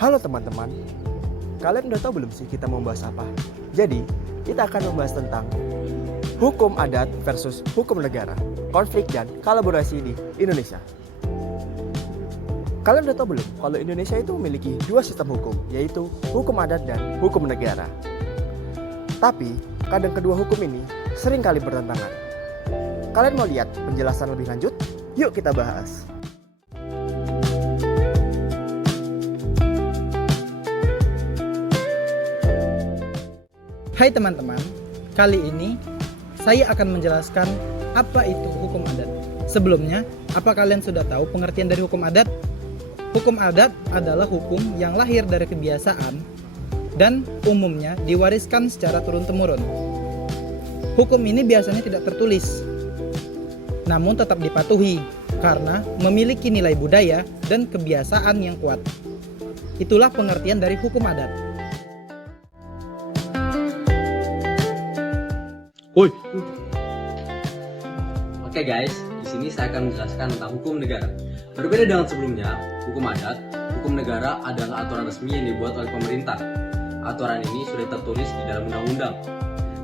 Halo teman-teman, kalian udah tahu belum sih kita mau bahas apa? Jadi, kita akan membahas tentang hukum adat versus hukum negara, konflik dan kolaborasi di Indonesia. Kalian udah tahu belum kalau Indonesia itu memiliki dua sistem hukum, yaitu hukum adat dan hukum negara. Tapi, kadang kedua hukum ini sering kali bertentangan. Kalian mau lihat penjelasan lebih lanjut? Yuk kita bahas. Hai teman-teman, kali ini saya akan menjelaskan apa itu hukum adat. Sebelumnya, apa kalian sudah tahu pengertian dari hukum adat? Hukum adat adalah hukum yang lahir dari kebiasaan dan umumnya diwariskan secara turun-temurun. Hukum ini biasanya tidak tertulis, namun tetap dipatuhi karena memiliki nilai budaya dan kebiasaan yang kuat. Itulah pengertian dari hukum adat. Oke guys, di sini saya akan menjelaskan tentang hukum negara. Berbeda dengan sebelumnya, hukum adat, hukum negara adalah aturan resmi yang dibuat oleh pemerintah. Aturan ini sudah tertulis di dalam undang-undang.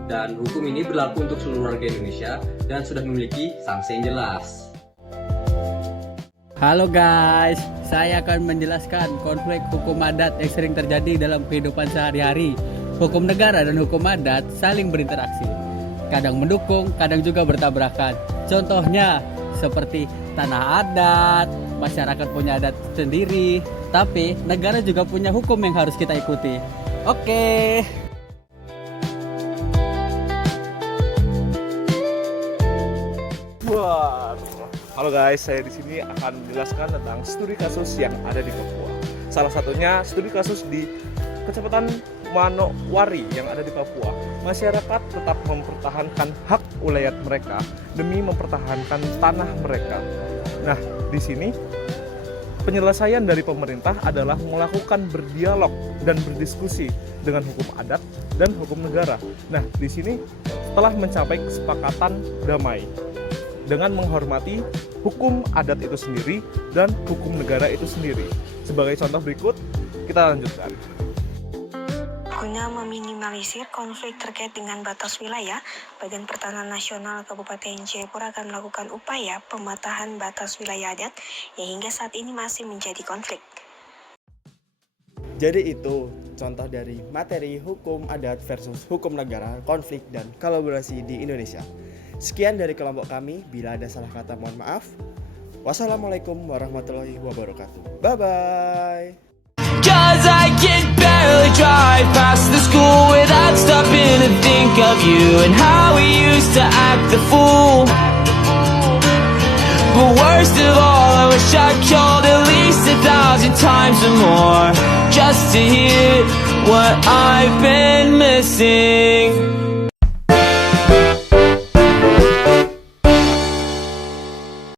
Dan hukum ini berlaku untuk seluruh warga Indonesia dan sudah memiliki sanksi yang jelas. Halo guys, saya akan menjelaskan konflik hukum adat yang sering terjadi dalam kehidupan sehari-hari. Hukum negara dan hukum adat saling berinteraksi. Kadang mendukung, kadang juga bertabrakan. Contohnya seperti tanah adat, masyarakat punya adat sendiri, tapi negara juga punya hukum yang harus kita ikuti. Oke. Halo guys, saya di sini akan menjelaskan tentang studi kasus yang ada di Papua. Salah satunya studi kasus di Kecamatan Manowari yang ada di Papua. Masyarakat tetap mempertahankan hak ulayat mereka demi mempertahankan tanah mereka. Nah, di sini penyelesaian dari pemerintah adalah melakukan berdialog dan berdiskusi dengan hukum adat dan hukum negara. Nah, di sini telah mencapai kesepakatan damai dengan menghormati hukum adat itu sendiri dan hukum negara itu sendiri. Sebagai contoh berikut, kita lanjutkan. Guna meminimalisir konflik terkait dengan batas wilayah, Badan Pertanahan Nasional Kabupaten Jayapura akan melakukan upaya pematahan batas wilayah adat yang hingga saat ini masih menjadi konflik. Jadi itu contoh dari materi hukum adat versus hukum negara, konflik dan kolaborasi di Indonesia. Sekian dari kelompok kami, bila ada salah kata mohon maaf. Wassalamualaikum warahmatullahi wabarakatuh. Bye-bye. Cause I can barely drive past the school without stopping to think of you and how we used to act the fool. But worst of all, I wish I called at least 1,000 times or more just to hear what I've been missing.